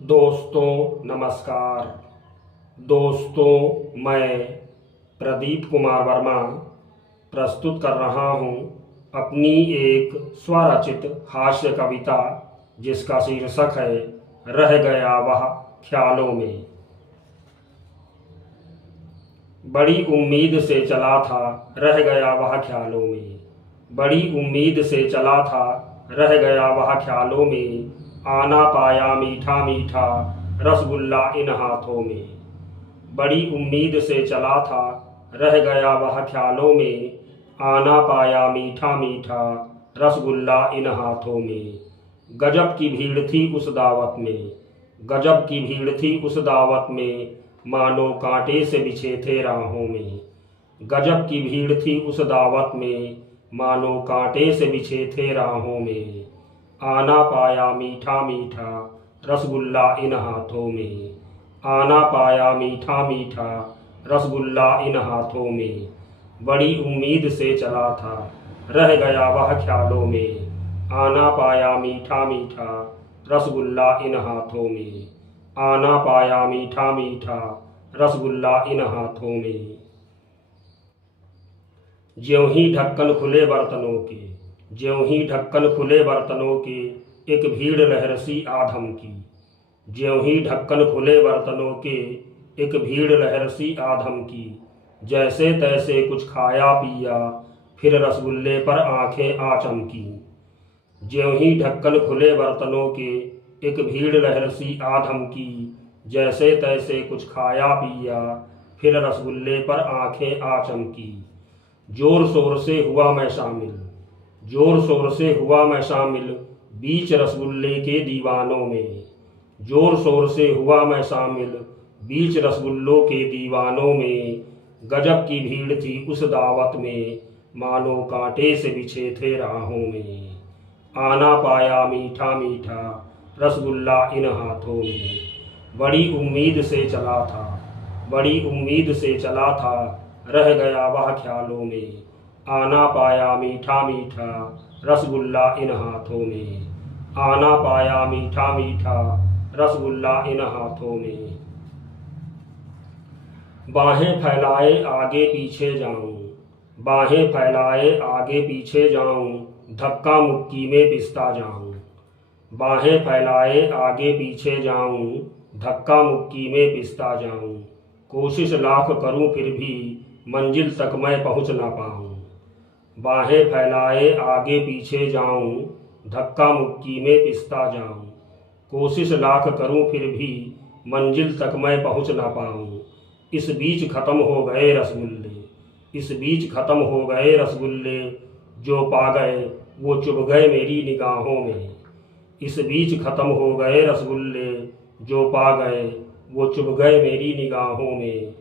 दोस्तों नमस्कार। दोस्तों मैं प्रदीप कुमार वर्मा प्रस्तुत कर रहा हूँ अपनी एक स्वरचित हास्य कविता जिसका शीर्षक है रह गया वह ख्यालों में। बड़ी उम्मीद से चला था रह गया वह ख्यालों में। बड़ी उम्मीद से चला था रह गया वह ख्यालों में। आना पाया मीठा मीठा रसगुल्ला इन हाथों में। बड़ी उम्मीद से चला था रह गया वह ख्यालों में। आना पाया मीठा मीठा रसगुल्ला इन हाथों में। गजब की भीड़ थी उस दावत में। गजब की भीड़ थी उस दावत में। मानो कांटे से बिछे थे राहों में। गजब की भीड़ थी उस दावत में। मानो कांटे से बिछे थे राहों में। आना पाया मीठा मीठा रसगुल्ला इन हाथों में। आना पाया मीठा मीठा रसगुल्ला इन हाथों में। बड़ी उम्मीद से चला था रह गया वह ख्यालों में। आना पाया मीठा मीठा रसगुल्ला इन हाथों में। आना पाया मीठा मीठा रसगुल्ला इन हाथों में। ज्यों ही ढक्कन खुले बर्तनों के। ज्यों ही ढक्कन खुले बर्तनों के एक भीड़ लहरसी आधम की। ज्यों ही ढक्कन खुले बर्तनों के एक भीड़ लहरसी आधम की। जैसे तैसे कुछ खाया पिया फिर रसगुल्ले पर आंखें आ चमकी। ज्यों ही ढक्कन खुले बर्तनों के एक भीड़ लहरसी आधम की। जैसे तैसे कुछ खाया पिया फिर रसगुल्ले पर आंखें आ चमकी। जोर शोर से हुआ मैं शामिल। जोर शोर से हुआ मैं शामिल बीच रसगुल्ले के दीवानों में। जोर शोर से हुआ मैं शामिल बीच रसगुल्लों के दीवानों में। गजब की भीड़ थी उस दावत में। मानो कांटे से बिछे थे राहों में। आना पाया मीठा मीठा रसगुल्ला इन हाथों में। बड़ी उम्मीद से चला था। बड़ी उम्मीद से चला था रह गया वह ख्यालों में। आना पाया मीठा मीठा रसगुल्ला इन हाथों में। आना पाया मीठा मीठा रसगुल्ला इन हाथों में। बाहें फैलाए आगे पीछे जाऊं। बाहें फैलाए आगे पीछे जाऊं। धक्का मुक्की में पिसता जाऊं। बाहें फैलाए आगे पीछे जाऊं। धक्का मुक्की में पिसता जाऊं। कोशिश लाख करूं फिर भी मंजिल तक मैं पहुंच ना पाऊं। बाहें फैलाए आगे पीछे जाऊं। धक्का मुक्की में पिसता जाऊं। कोशिश लाख करूं फिर भी मंजिल तक मैं पहुंच ना पाऊं। इस बीच खत्म हो गए रसगुल्ले। इस बीच खत्म हो गए रसगुल्ले। जो पा गए वो चुभ गए मेरी निगाहों में। इस बीच खत्म हो गए रसगुल्ले। जो पा गए वो चुभ गए मेरी निगाहों में।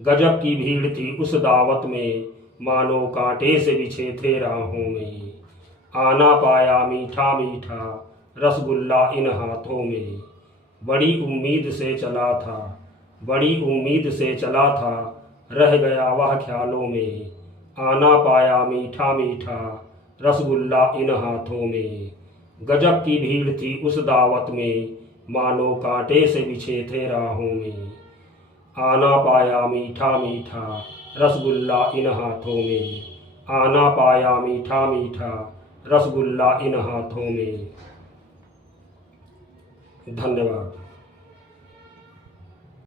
गजब की भीड़ थी उस दावत में। मानो कांटे से बिछे थे राहों में। आना पाया मीठा मीठा रसगुल्ला इन हाथों में। बड़ी उम्मीद से चला था। बड़ी उम्मीद से चला था रह गया वह ख्यालों में। आना पाया मीठा मीठा रसगुल्ला इन हाथों में। गजब की भीड़ थी उस दावत में। मानो कांटे से बिछे थे राहों में। आना पाया मीठा मीठा रसगुल्ला इन हाथों में। आना पाया मीठा मीठा रसगुल्ला इन हाथों में। धन्यवाद।